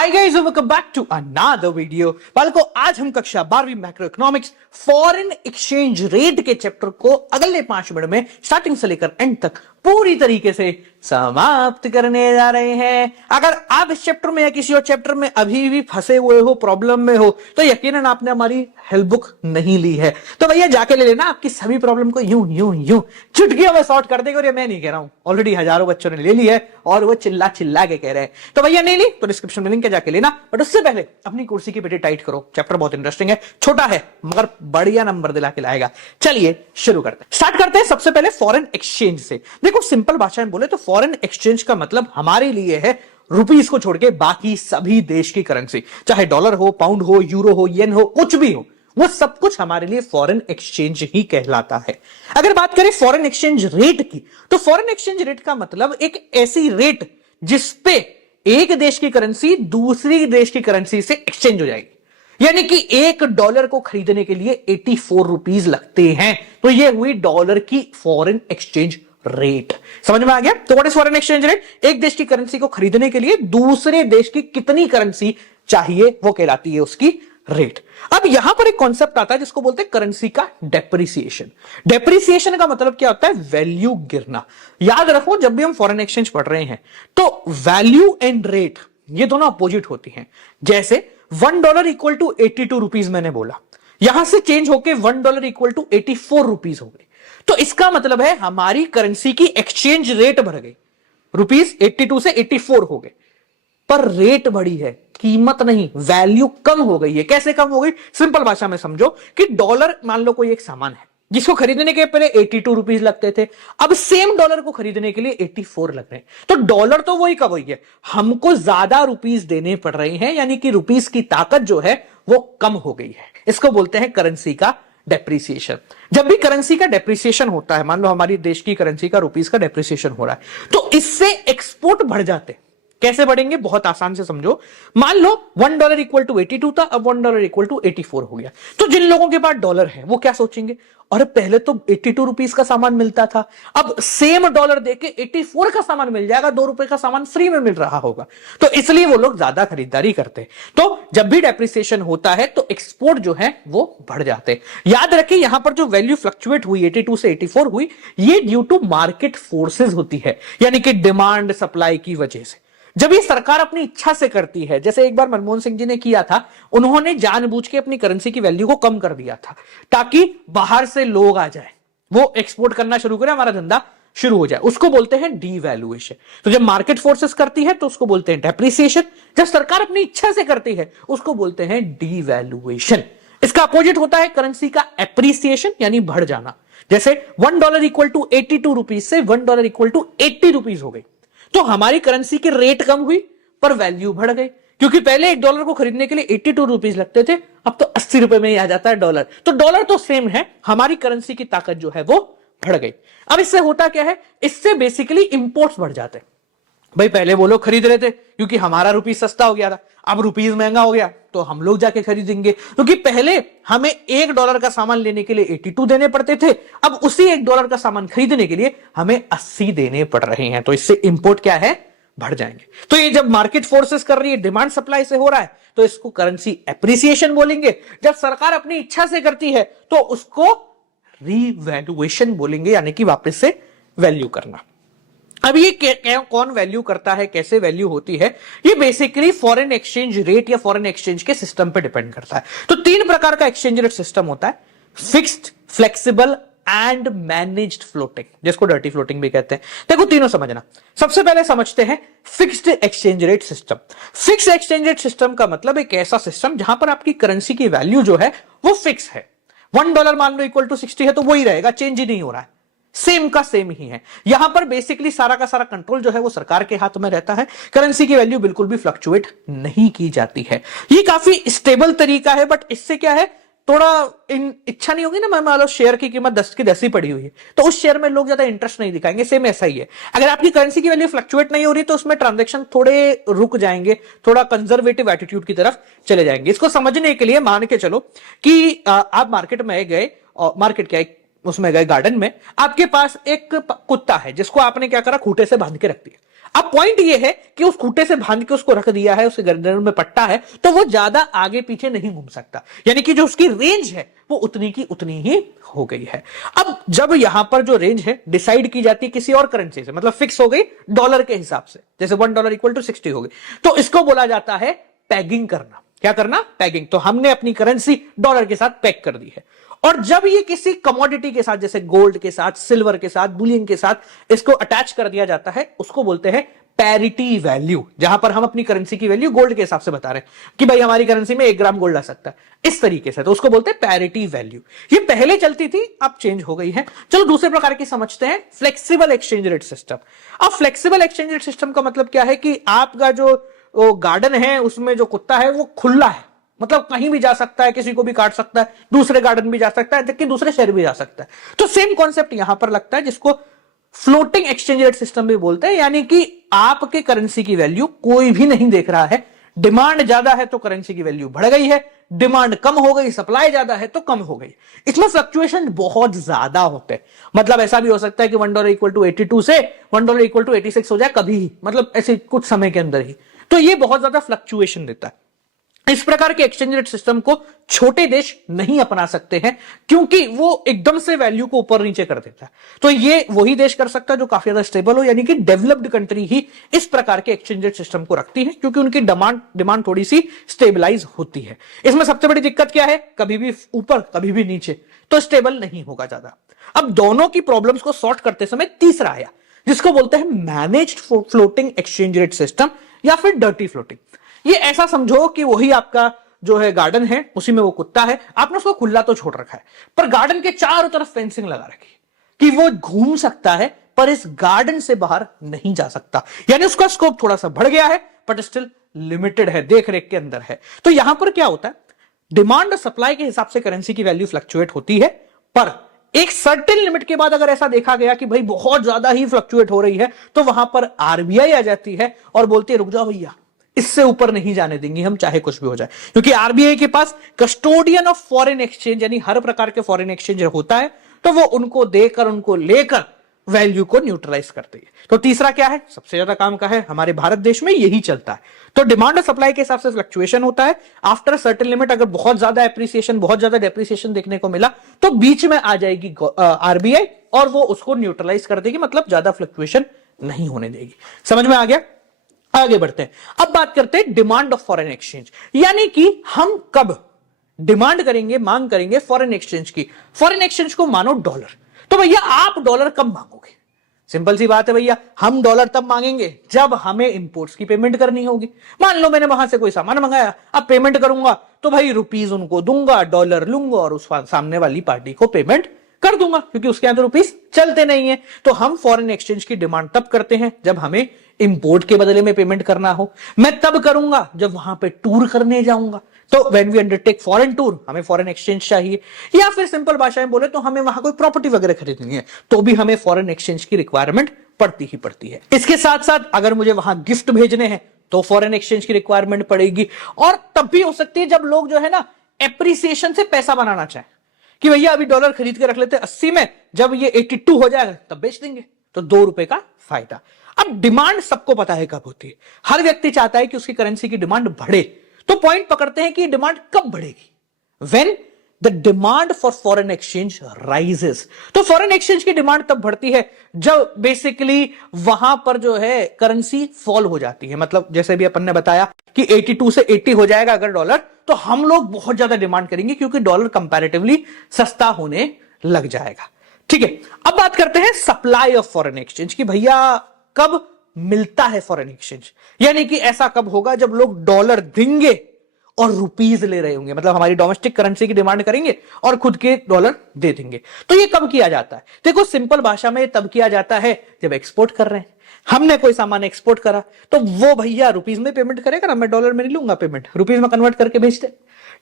Hi guys, welcome back to another video. बालको, आज हम कक्षा 12वीं macro economics foreign exchange rate के चैप्टर को अगले 5 मिनट में स्टार्टिंग से लेकर एंड तक पूरी तरीके से समाप्त करने जा रहे हैं। अगर आप इस चैप्टर में या किसी और चैप्टर में अभी भी फंसे हुए हो, प्रॉब्लम में हो, तो यकीनन आपने हमारी हेल्प बुक नहीं ली है, तो भैया जाके ले लेना। आपकी सभी प्रॉब्लम को यूं यूं यूं चुटकियों में सॉर्ट कर देगा। और ये मैं नहीं कह रहा हूं, ऑलरेडी हजारों बच्चों ने ले ली है और वो चिल्ला चिल्ला के कह रहे हैं। तो भैया नहीं ली तो डिस्क्रिप्शन में लिंक है, जाके लेना। बट उससे पहले अपनी कुर्सी की पेटी टाइट करो, चैप्टर बहुत इंटरेस्टिंग है, छोटा है मगर बढ़िया नंबर दिला के लाएगा। चलिए शुरू करते हैं, स्टार्ट करते हैं सबसे पहले फॉरेन एक्सचेंज से। देखो, सिंपल भाषा में बोले तो फॉरेन एक्सचेंज का मतलब हमारे लिए है रुपीस को छोड़ के बाकी सभी देश की करेंसी, चाहे डॉलर हो, पाउंड हो, यूरो हो, येन हो, कुछ भी हो, वो सब कुछ हमारे लिए फॉरेन एक्सचेंज ही कहलाता है। अगर बात करें फॉरेन एक्सचेंज रेट की, तो फॉरेन एक्सचेंज रेट का मतलब एक ऐसी रेट जिसपे एक देश की करेंसी दूसरी देश की करेंसी से एक्सचेंज हो जाएगी। यानी कि $1 को खरीदने के लिए 84 रुपीस लगते हैं, तो ये हुई डॉलर की फॉरेन एक्सचेंज रेट। समझ में आ गया? तो what is foreign exchange rate? एक देश की करेंसी को खरीदने के लिए दूसरे देश की कितनी करेंसी चाहिए, वो कहलाती है उसकी रेट। अब यहां पर एक कॉन्सेप्ट आता है जिसको बोलते हैं करेंसी का डेप्रिसिएशन। डेप्रिसिएशन का मतलब क्या होता है? वैल्यू गिरना। याद रखो, जब भी हम फॉरेन एक्सचेंज पढ़ रहे हैं तो वैल्यू एंड रेट ये दोनों अपोजिट होती हैं। जैसे $1 इक्वल टू 82 रुपीज मैंने बोला, यहां से चेंज होके $1 इक्वल टू 84 रुपीज हो गई, तो इसका मतलब है हमारी करेंसी की एक्सचेंज रेट बढ़ गई, रुपीस 82 से 84 हो गए, पर रेट बढ़ी है, कीमत नहीं, वैल्यू कम हो गई है। कैसे कम हो गई? सिंपल भाषा में समझो कि डॉलर, मान लो कोई एक सामान है जिसको खरीदने के पहले 82 रुपीस लगते थे, अब सेम डॉलर को खरीदने के लिए 84 लग रहे हैं, तो डॉलर तो वही का वही है, हमको ज्यादा रुपीस देने पड़ रहे हैं, यानी कि रुपीस की ताकत जो है वो कम हो गई है। इसको बोलते हैं करेंसी का डेप्रिसिएशन। जब भी करेंसी का डेप्रिसिएशन होता है, मान लो हमारी देश की करेंसी का रुपीस का डेप्रिसिएशन हो रहा है, तो इससे एक्सपोर्ट बढ़ जाते हैं। कैसे बढ़ेंगे? बहुत आसान से समझो। मान लो $1 इक्वल टू 82 था, अब $1 इक्वल टू 84 हो गया, तो जिन लोगों के पास डॉलर है वो क्या सोचेंगे? अरे पहले तो 82 रुपीस का सामान मिलता था, अब सेम डॉलर देके 84 का सामान मिल जाएगा, $2 का सामान फ्री में मिल रहा होगा, तो इसलिए वो लोग ज्यादा खरीदारी करते हैं। तो जब भी डेप्रिसिएशन होता है तो एक्सपोर्ट जो है वो बढ़ जाते हैं। याद रखिए, यहां पर जो वैल्यू फ्लक्चुएट हुई 82 से 84 हुई, ये ड्यू टू मार्केट फोर्सेज होती है, यानी कि डिमांड सप्लाई की वजह से। जब ये सरकार अपनी इच्छा से करती है, जैसे एक बार मनमोहन सिंह जी ने किया था, उन्होंने जानबूझ के अपनी करेंसी की वैल्यू को कम कर दिया था ताकि बाहर से लोग आ जाए, वो एक्सपोर्ट करना शुरू करें, हमारा धंधा शुरू हो जाए। उसको बोलते हैं डीवैल्यूएशन। तो जब मार्केट फोर्सेस करती है तो उसको बोलते हैं डेप्रिसिएशन, जब सरकार अपनी इच्छा से करती है उसको बोलते हैं डीवैल्यूएशन। इसका अपोजिट होता है करेंसी का एप्रिसिएशन, यानी बढ़ जाना। जैसे $1 इक्वल टू 82 रुपीज से $1 इक्वल टू 80 रुपीज हो गई, तो हमारी करेंसी की रेट कम हुई पर वैल्यू बढ़ गई, क्योंकि पहले $1 को खरीदने के लिए 82 रुपीज लगते थे, अब तो 80 रुपए में ही आ जाता है डॉलर। तो डॉलर तो सेम है, हमारी करेंसी की ताकत जो है वो बढ़ गई। अब इससे होता क्या है? इससे बेसिकली इंपोर्ट्स बढ़ जाते हैं। भाई पहले वो लोग खरीद रहे थे क्योंकि हमारा रुपीस सस्ता हो गया था, अब रुपीस महंगा हो गया तो हम लोग जाके खरीदेंगे, क्योंकि पहले हमें $1 का सामान लेने के लिए 82 देने पड़ते थे, अब उसी $1 का सामान खरीदने के लिए हमें 80 देने पड़ रहे हैं, तो इससे इंपोर्ट क्या है? बढ़ जाएंगे। तो ये जब मार्केट फोर्सेस कर रही है, डिमांड सप्लाई से हो रहा है, तो इसको करेंसी एप्रिसिएशन बोलेंगे। जब सरकार अपनी इच्छा से करती है तो उसको रीवैल्यूएशन बोलेंगे, यानी कि वापस से वैल्यू करना। अब ये कौन वैल्यू करता है, कैसे वैल्यू होती है, ये बेसिकली फॉरेन एक्सचेंज रेट या फॉरेन एक्सचेंज के सिस्टम पे डिपेंड करता है। तो 3 प्रकार का एक्सचेंज रेट सिस्टम होता है: fixed, flexible and managed floating, जिसको डर्टी फ्लोटिंग भी कहते हैं। देखो, तीनों समझना। सबसे पहले समझते हैं fixed exchange rate system. Fixed exchange rate system का मतलब एक ऐसा सिस्टम जहां पर आपकी करेंसी की वैल्यू जो है वो फिक्स है। $1 मान लो इक्वल टू 60 है, तो वही रहेगा, चेंज ही नहीं हो रहा है, सेम का सेम ही है। यहां पर बेसिकली सारा का सारा कंट्रोल जो है वो सरकार के हाथ में रहता है, करेंसी की वैल्यू बिल्कुल भी फ्लक्चुएट नहीं की जाती है। ये काफी स्टेबल तरीका है, बट इससे क्या है, थोड़ा इच्छा नहीं होगी ना, मान लो शेयर की कीमत 10 की 10 ही पड़ी हुई है, तो उस शेयर में लोग ज्यादा इंटरेस्ट नहीं दिखाएंगे। सेम ऐसा ही है, अगर आपकी करेंसी की वैल्यू फ्लक्चुएट नहीं हो रही तो उसमें ट्रांजैक्शन थोड़े रुक जाएंगे, थोड़ा कंजर्वेटिव एटीट्यूड की तरफ चले जाएंगे। इसको समझने के लिए मान के चलो कि आप मार्केट में गए, और मार्केट क्या, उसमें गए गार्डन में, आपके पास एक कुत्ता है जिसको आपने क्या करा, खूंटे से बांध के रख दिया। अब पॉइंट ये है कि उस खूंटे से बांध के उसको रख दिया है, उसके गर्दन में पट्टा है, तो वो ज्यादा आगे पीछे नहीं घूम सकता, यानी कि जो उसकी रेंज है वो उतनी की उतनी ही हो गई है। अब जब यहां पर जो रेंज है डिसाइड की जाती है किसी और करेंसी से, मतलब फिक्स हो गई डॉलर के हिसाब से, जैसे $1 इक्वल टू 60 हो गई, तो इसको बोला जाता है पैगिंग करना। क्या करना? पैगिंग। तो हमने अपनी करेंसी डॉलर के साथ पैक कर दी है, और जब ये किसी कमोडिटी के साथ, जैसे गोल्ड के साथ, सिल्वर के साथ, बुलियन के साथ इसको अटैच कर दिया जाता है, उसको बोलते हैं पैरिटी वैल्यू। जहां पर हम अपनी करेंसी की वैल्यू गोल्ड के हिसाब से बता रहे हैं कि भाई हमारी करेंसी में 1 ग्राम गोल्ड आ सकता है, इस तरीके से, तो उसको बोलते हैं पैरिटी वैल्यू। ये पहले चलती थी, अब चेंज हो गई है। चलो दूसरे प्रकार की समझते हैं, फ्लेक्सिबल एक्सचेंज रेट सिस्टम। अब फ्लेक्सिबल एक्सचेंज रेट सिस्टम का मतलब क्या है कि आपका जो गार्डन है उसमें जो कुत्ता है वो खुला है, मतलब कहीं भी जा सकता है, किसी को भी काट सकता है, दूसरे गार्डन भी जा सकता है, कि दूसरे शहर भी जा सकता है। तो सेम कॉन्सेप्ट यहां पर लगता है, जिसको फ्लोटिंग एक्सचेंज रेट सिस्टम भी बोलते हैं, यानी कि आपके करेंसी की वैल्यू कोई भी नहीं देख रहा है। डिमांड ज्यादा है तो करेंसी की वैल्यू बढ़ गई है, डिमांड कम हो गई, सप्लाई ज्यादा है तो कम हो गई। इसमें फ्लक्चुएशन बहुत ज्यादा होते हैं, मतलब ऐसा भी हो सकता है कि $1 इक्वल टू 82 से $1 इक्वल टू 86 हो जाए कभी ही, मतलब ऐसे कुछ समय के अंदर ही। तो ये बहुत ज्यादा फ्लक्चुएशन देता है। इस प्रकार के एक्सचेंज रेट सिस्टम को छोटे देश नहीं अपना सकते हैं, क्योंकि वो एकदम से वैल्यू को ऊपर नीचे कर देता है। तो ये वही देश कर सकता है जो काफी ज्यादा स्टेबल हो, यानी कि डेवलप्ड कंट्री ही इस प्रकार के एक्सचेंज रेट सिस्टम को रखती है, क्योंकि उनकी डिमांड थोड़ी सी स्टेबलाइज होती है। इसमें सबसे बड़ी दिक्कत क्या है? कभी भी ऊपर कभी भी नीचे, तो स्टेबल नहीं होगा ज्यादा। अब दोनों की प्रॉब्लम्स को सॉर्ट करते समय तीसरा आया, जिसको बोलते हैं managed floating exchange rate system, या फिर डर्टी फ्लोटिंग। ये ऐसा समझो कि वही आपका जो है गार्डन है, उसी में वो कुत्ता है, आपने उसको खुला तो छोड़ रखा है, पर गार्डन के चारों तरफ फेंसिंग लगा रखी है कि वो घूम सकता है, पर इस गार्डन से बाहर नहीं जा सकता, यानी उसका स्कोप थोड़ा सा बढ़ गया है, बट स्टिल लिमिटेड है, देख रेख के अंदर है। तो यहां पर क्या होता है, डिमांड और सप्लाई के हिसाब से करेंसी की वैल्यू फ्लक्चुएट होती है, पर एक सर्टेन लिमिट के बाद अगर ऐसा देखा गया कि भाई बहुत ज्यादा ही फ्लक्चुएट हो रही है, तो वहां पर आरबीआई आ जाती है और बोलती है रुक जाओ भैया, इससे ऊपर नहीं जाने देंगे हम, चाहे कुछ भी हो जाए, क्योंकि आरबीआई के पास कस्टोडियन ऑफ फॉरेन एक्सचेंज, यानी हर प्रकार के फॉरेन एक्सचेंज होता है, तो वो उनको देकर, उनको लेकर वैल्यू को न्यूट्रलाइज करती है। तो तीसरा क्या है, सबसे ज्यादा काम का है, हमारे भारत देश में यही चलता है। तो डिमांड और सप्लाई के हिसाब से फ्लक्चुएशन होता है, आफ्टर सर्टेन लिमिट अगर बहुत ज्यादा एप्रिसिएशन, बहुत ज्यादा डेप्रिसिएशन देखने को मिला, तो बीच में आ जाएगी आरबीआई और वो उसको न्यूट्रलाइज कर देगी, मतलब ज्यादा फ्लक्चुएशन नहीं होने देगी। समझ में आ गया? आगे बढ़ते हैं। अब बात करते हैं डिमांड ऑफ फॉरेन एक्सचेंज, यानी कि हम कब डिमांड करेंगे, मांग करेंगे फॉरेन एक्सचेंज की। फॉरेन एक्सचेंज को मानो डॉलर, तो भैया आप डॉलर कब मांगोगे? सिंपल सी बात है भैया, हम डॉलर तब मांगेंगे जब हमें इंपोर्ट्स की पेमेंट करनी होगी। मान लो मैंने वहां से कोई सामान मंगाया, अब पेमेंट करूंगा तो भाई रुपीज उनको दूंगा, डॉलर लूंगा और उस सामने वाली पार्टी को पेमेंट कर दूंगा, क्योंकि उसके अंदर रुपीज चलते नहीं है। तो हम फॉरेन एक्सचेंज की डिमांड तब करते हैं जब हमें इंपोर्ट के बदले में पेमेंट करना हो। मैं तब करूंगा जब वहां पे टूर करने जाऊंगा, तो when we undertake foreign tour, हमें फॉरेन एक्सचेंज चाहिए। या फिर सिंपल भाषा में बोले तो हमें वहां कोई प्रॉपर्टी वगैरह खरीदनी है, तो भी हमें फॉरेन एक्सचेंज की रिक्वायरमेंट पड़ती ही पड़ती है। इसके साथ साथ अगर मुझे वहां गिफ्ट भेजने हैं तो फॉरेन एक्सचेंज की रिक्वायरमेंट पड़ेगी, और तब भी हो सकती है जब लोग जो है ना एप्रिसिएशन से पैसा बनाना चाहें, कि भैया अभी डॉलर खरीद के रख लेते 80 में, जब ये 82 हो जाएगा तब बेच देंगे, तो ₹2 का फायदा। अब डिमांड सबको पता है कब होती है, हर व्यक्ति चाहता है कि उसकी करेंसी की डिमांड बढ़े। तो पॉइंट पकड़ते हैं कि डिमांड कब बढ़ेगी, when the demand for foreign exchange rises. तो फॉरेन एक्सचेंज की डिमांड तब बढ़ती है जब बेसिकली वहां पर जो है करेंसी फॉल हो जाती है। मतलब जैसे भी अपन ने बताया कि 82 से 80 हो जाएगा अगर डॉलर, तो हम लोग बहुत ज्यादा डिमांड करेंगे, क्योंकि डॉलर कंपैरेटिवली सस्ता होने लग जाएगा। ठीक है, अब बात करते हैं सप्लाई ऑफ फॉरेन एक्सचेंज की। भैया कब मिलता है फॉरेन एक्सचेंज, यानी कि ऐसा कब होगा जब लोग डॉलर देंगे और रुपीज ले रहे होंगे, मतलब हमारी डोमेस्टिक करेंसी की डिमांड करेंगे और खुद के डॉलर दे देंगे। तो ये कब किया जाता है? देखो सिंपल भाषा में तब किया जाता है जब एक्सपोर्ट कर रहे हैं, हमने कोई सामान एक्सपोर्ट करा तो वो भैया रुपीज में पेमेंट करेगा ना, मैं डॉलर में नहीं लूंगा पेमेंट, रुपीज में कन्वर्ट करके भेज दे।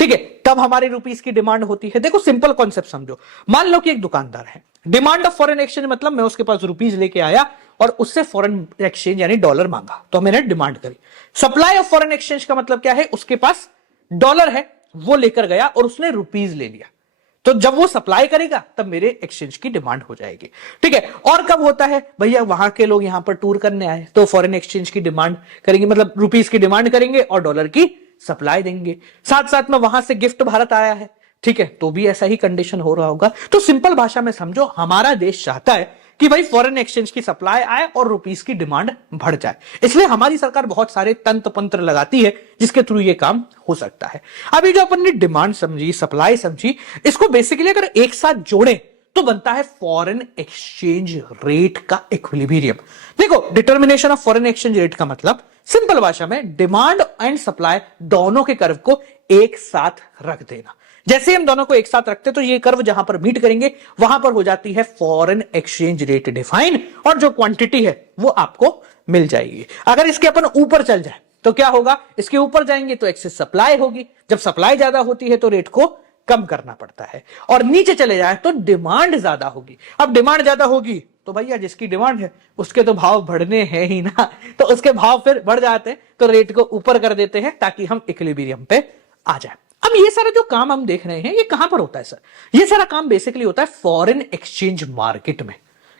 ठीक है, तब हमारी रुपीज की डिमांड होती है। देखो सिंपल कॉन्सेप्ट समझो, मान लो कि एक दुकानदार है, डिमांड ऑफ फॉरेन एक्सचेंज मतलब मैं उसके पास रुपीज लेके आया और उससे फॉरेन एक्सचेंज यानी डॉलर मांगा, तो मैंने डिमांड करी। सप्लाई ऑफ फॉरेन एक्सचेंज का मतलब क्या है, उसके पास डॉलर है, वो लेकर गया और उसने रुपीज ले लिया, तो जब वो सप्लाई करेगा तब मेरे एक्सचेंज की डिमांड हो जाएगी। ठीक है, और कब होता है भैया, वहां के लोग यहां पर टूर करने आए तो फॉरेन एक्सचेंज की डिमांड करेंगे, मतलब रुपीस की डिमांड करेंगे और डॉलर की सप्लाई देंगे। साथ साथ में वहां से गिफ्ट भारत आया है, ठीक है, तो भी ऐसा ही कंडीशन हो रहा होगा। तो सिंपल भाषा में समझो, हमारा देश चाहता है कि भाई फॉरेन एक्सचेंज की सप्लाई आए और रुपीस की डिमांड बढ़ जाए, इसलिए हमारी सरकार बहुत सारे तंत्र पंत्र लगाती है जिसके थ्रू ये काम हो सकता है। अभी जो अपन ने डिमांड समझी, सप्लाई समझी, इसको बेसिकली अगर एक साथ जोड़े तो बनता है फॉरेन एक्सचेंज रेट का इक्विलिब्रियम। देखो, determination of foreign exchange rate का मतलब सिंपल भाषा में डिमांड एंड सप्लाई दोनों के कर्व को एक साथ रख देना। जैसे हम दोनों को एक साथ रखते तो ये कर्व जहां पर मीट करेंगे वहां पर हो जाती है फॉरेन एक्सचेंज रेट डिफाइन, और जो क्वांटिटी है वो आपको मिल जाएगी। अगर इसके अपन ऊपर चल जाए तो क्या होगा, इसके ऊपर जाएंगे तो एक्सेस सप्लाई होगी, जब सप्लाई ज्यादा होती है तो रेट को कम करना पड़ता है, और नीचे चले जाए तो डिमांड ज्यादा होगी। अब डिमांड ज्यादा होगी तो भैया जिसकी डिमांड है उसके तो भाव बढ़ने हैं ही ना, तो उसके भाव फिर बढ़ जाते हैं, तो रेट को ऊपर कर देते हैं ताकि हम इक्विलिब्रियम पे आ जाए। अब ये सारा जो काम हम देख रहे हैं ये कहां पर होता है सर? ये सारा काम बेसिकली होता है फॉरेन एक्सचेंज मार्केट में।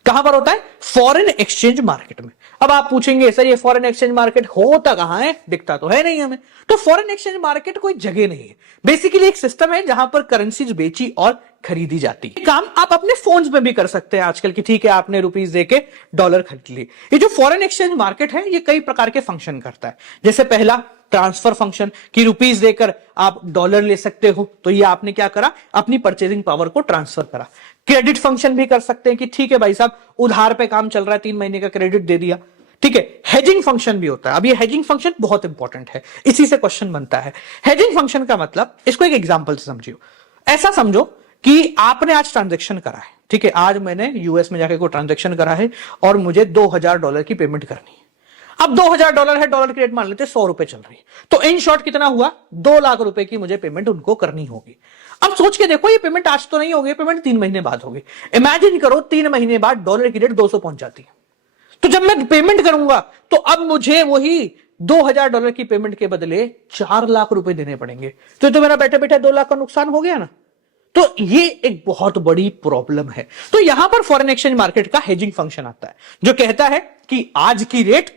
कहां पर होता है? फॉरेन एक्सचेंज मार्केट में। अब आप पूछेंगे सर ये फॉरेन एक्सचेंज मार्केट होता कहां है, दिखता तो है नहीं हमें। तो फॉरेन एक्सचेंज मार्केट कोई जगह नहीं है, बेसिकली एक सिस्टम है जहां पर करेंसीज बेची और खरीदी जाती है। काम आप अपने फोन्स में भी कर सकते हैं आजकल की, ठीक है, आपने रुपीस देके डॉलर खरीद लिए। ये जो फॉरेन एक्सचेंज मार्केट है ये कई प्रकार के फंक्शन करता है। जैसे पहला ट्रांसफर फंक्शन, कि रुपीस देकर आप डॉलर ले सकते हो, तो ये आपने क्या करा, अपनी परचेजिंग पावर को ट्रांसफर करा। क्रेडिट फंक्शन भी कर सकते हैं कि ठीक है भाई साहब उधार पे काम चल रहा है, 3 महीने का क्रेडिट दे दिया। ठीक है, हेजिंग फंक्शन भी होता है। अब ये हेजिंग फंक्शन बहुत इंपॉर्टेंट है, इसी से क्वेश्चन बनता है। हेजिंग फंक्शन का मतलब, इसको एक एग्जांपल से समझियो। ऐसा समझो कि आपने आज ट्रांजैक्शन करा है, ठीक है, आज मैंने यूएस में जाके कोई ट्रांजैक्शन करा है और मुझे $2000 की पेमेंट करनी है। अब $2000 है, डॉलर की रेट मान लेते हैं 100 रुपए चल रही है, तो इन शॉर्ट कितना हुआ, 2 लाख रुपए की मुझे पेमेंट उनको करनी होगी। अब सोच के देखो, ये पेमेंट आज तो नहीं होगी, पेमेंट 3 महीने बाद होगी। इमेजिन करो 3 महीने बाद डॉलर की रेट 200 पहुंच जाती है, तो जब मैं पेमेंट करूंगा तो अब मुझे वही $2000 की पेमेंट के बदले 4 लाख रुपए देने पड़ेंगे। तो मेरा बैठे बैठे 2 लाख का नुकसान हो गया ना। तो ये एक बहुत बड़ी प्रॉब्लम है। तो यहां पर फॉरेन एक्सचेंज मार्केट का हेजिंग फंक्शन आता है, जो कहता है कि आज की रेट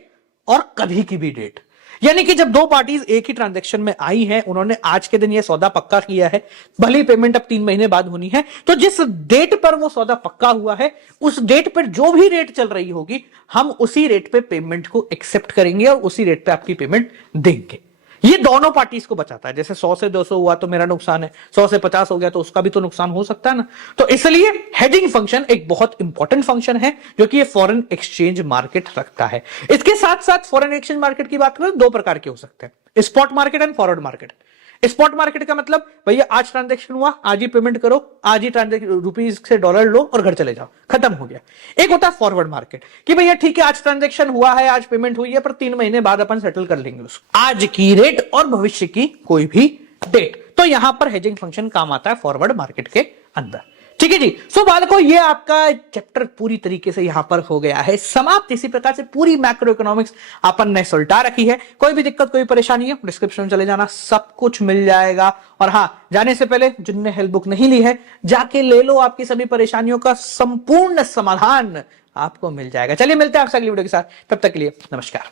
और कभी की भी डेट, यानी कि जब दो पार्टीज एक ही ट्रांजैक्शन में आई हैं, उन्होंने आज के दिन यह सौदा पक्का किया है, भले ही पेमेंट अब 3 महीने बाद होनी है, तो जिस डेट पर वो सौदा पक्का हुआ है उस डेट पर जो भी रेट चल रही होगी हम उसी रेट पे पेमेंट को एक्सेप्ट करेंगे और उसी रेट पे आपकी पेमेंट देंगे। ये दोनों पार्टीज को बचाता है। जैसे 100 से 200 हुआ तो मेरा नुकसान है, 100 से 50 हो गया तो उसका भी तो नुकसान हो सकता है ना। तो इसलिए हेजिंग फंक्शन एक बहुत इंपॉर्टेंट फंक्शन है जो कि ये फॉरेन एक्सचेंज मार्केट रखता है। इसके साथ साथ फॉरेन एक्सचेंज मार्केट की बात करें, 2 प्रकार के हो सकते हैं, spot market and forward market. Spot market का मतलब भैया आज ट्रांजैक्शन हुआ, आज ही पेमेंट करो, आज ही ट्रांजैक्शन रुपीस से डॉलर लो और घर चले जाओ, खत्म हो गया। एक होता है फॉरवर्ड मार्केट कि भैया ठीक है आज ट्रांजैक्शन हुआ है, आज पेमेंट हुई है, पर 3 महीने बाद अपन सेटल कर लेंगे उसको, आज की रेट और भविष्य की कोई भी डेट। तो यहां पर हेजिंग फंक्शन काम आता है फॉरवर्ड मार्केट के अंदर। ठीक है जी। सो बालकों, ये आपका चैप्टर पूरी तरीके से यहां पर हो गया है समाप्त। इसी प्रकार से पूरी मैक्रो इकोनॉमिक्स अपन ने सुलटा रखी है। कोई भी दिक्कत, कोई परेशानी है, डिस्क्रिप्शन में चले जाना, सब कुछ मिल जाएगा। और हां, जाने से पहले जिनने हेल्प बुक नहीं ली है जाके ले लो, आपकी सभी परेशानियों का संपूर्ण समाधान आपको मिल जाएगा। चलिए मिलते हैं आपसे अगली वीडियो के साथ, तब तक के लिए नमस्कार।